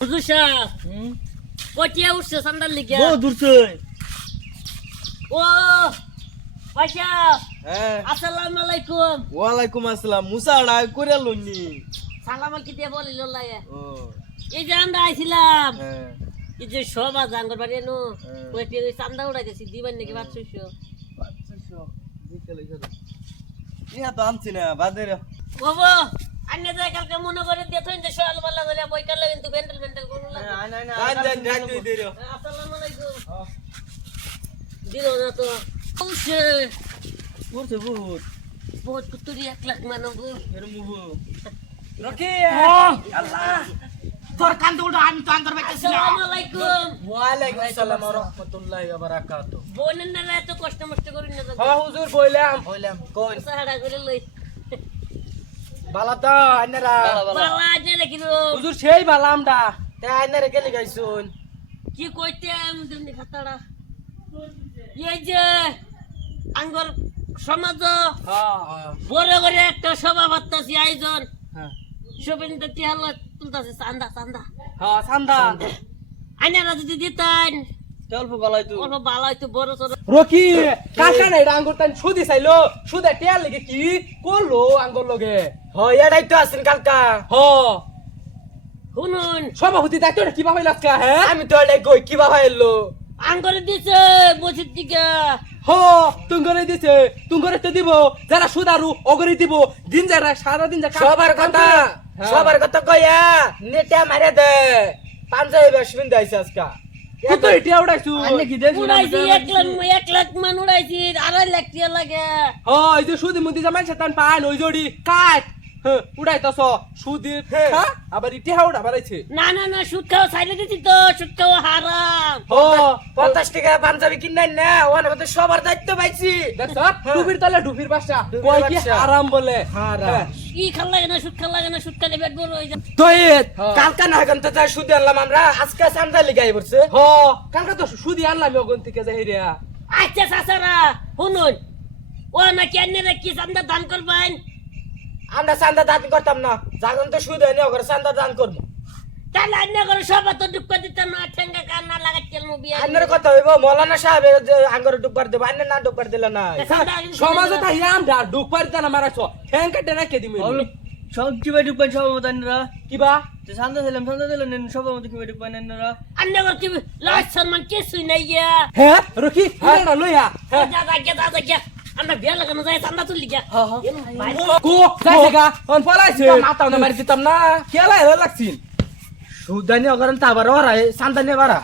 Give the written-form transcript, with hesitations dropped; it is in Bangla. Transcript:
হুজুর সাহেব কটিয়া উঠছে সান্দার লিগে ও দূরছে ও পয়সা হ্যাঁ আসসালামু আলাইকুম ওয়ালাইকুম আসসালাম মুসাড়া করে লনি সালাম কি দিয়ে বলিল লাগে ও এই যে আমরা আইছিলাম হ্যাঁ এই যে সবা জাঙ্গর বাড়ি নো হ্যাঁ। কইতে চান্দা উড়াইতেছি দিবেন নাকি 500 500 বিকেলে গেল ইয়া তো আনছি না বাজারে বাবা আন্নে যায় কালকে মনে করে দিয়ে থইন যে সকাল বেলা করে বই কালে কিন্তু বেন্ডেল কোন লাগে যাই তুই দে রে আসসালামু আলাইকুম দিল না তো ওসে করছে বহুত বহুত কুতুরি 1 লাখ মানবো এর মুভ রকি আল্লাহ তোর কান্দে উল্টো আমি তো আন্দর বাইতেছি না আসসালামু আলাইকুম ওয়ালাইকুম আসসালাম ওয়া রাহমাতুল্লাহি ওয়া বারাকাতু বোনের না এত কষ্ট মষ্ট করি না তো হ্যাঁ হুজুর বললাম কোন সাহাড়া করে লই বালা তো আইনারা বাবা আজে দেখিব হুজুর সেই বালামডা তে আইনারে গেলি গাইছুন কি কইতেম তুমি খাতাড়া এই যে আঙ্গর সমাজ হ্যাঁ বড় করে একটা সভা বাত্তাছি আয়োজন হ্যাঁ সবিনতে তিয়াল তুলতাছে চান্দা চান্দা হ্যাঁ সান্দা আইনারা যদি দিতেন অল্প বালাই তুই অল্প ভালো হয়তো বড় সড় রকি কাকা নাই আঙ্গুর তান সুদি চাইলো সুদে টিয়া লাগে কি করলো আঙ্গুর লগে হয় এটাই তো আছেন কালকা হ শুনুন সভাপতি দায়িত্ব কিবা হইল আজকে হ্যাঁ আমি তো এটাই কই কিবা হইলো আঙ্গরে দিছে বসির দিকে হ তুঙ্গরে দিছে তুঙ্গরে তো দিব যারা সুদারু অগরি দিব দিন যারা সারা দিন যা সবার কথা কইয়া নেটা মারে দে পাঞ্জাবি বেশমিন দাইছে আজকা কত এটিয়া উড়াইছু আন্নে কি দেখ উড়াইছি 1 লাখ মান উড়াইছি 2.5 লাখ টাকা লাগে হ এই যে সুদি মুদি জামাই শতান পান ওই জড়ি কাট উড়াইতাছ সুদি হ্যাঁ আবার ইটিহা উড়া বাড়াইছে না না না সুদ খাওয়া সাইলে দিছি তো সুদ খাওয়া হারাম হ 50 টাকা পাঞ্জাবি কিনাই না ওখানে তো সবার দায়িত্ব পাইছি দেখছ ডুবির তলে ডুবির বাসা কই কি আরাম বলে হারাম কি খাল লাগে না সুদ খাল লাগে না সুদ খালে পেট বড় হয়ে যায় তোয়েত কালকা না এখন তো যা সুদি আনলাম আমরা আজকে চান্দা লিগাই পড়ছে হ কালকা তো সুদি আনলাম ওগন থেকে যাই রে আচ্ছা চাচারা শুনুন ও না কেন রে কি চান্দা দান করবেন আমরা চান্দা দান করতাম না যখন তো সুদ হয়নি ওগর চান্দা দান করব তাহলে অন্য করে সবাই তো দুঃখ দিতাম না ঠেঙ্গা কান্না লাগাচ্ছিল মুবিয়া আন্নের কথা হইব মৌলানা সাহেব যে আঙ্গরে ডুববার দেব আন্নের না ডুববার দিল না সমাজে তাই আমরা ডুববার দেনা মারাছো ঠ্যাং কাটে না কে দিমি সব কি বাড়ি পাই সব মতানরা কিবা তো শান্ত দিলাম সব মত কি বাড়ি পাই নানরা অন্য করে কি লাজ সম্মান কিছুই নাই গিয়া হ্যাঁ রকি এটা লইয়া দাদা গিয়া আমরা বিয়া লাগানো যায় চান্দা তুলি গিয়া কো যাইছে গা কোন পলাইছে মাথাও না মারি দিতাম না কেলাই লাগছিন সুদানি অগরন তা আবার ওরা সান্তানি বাড়া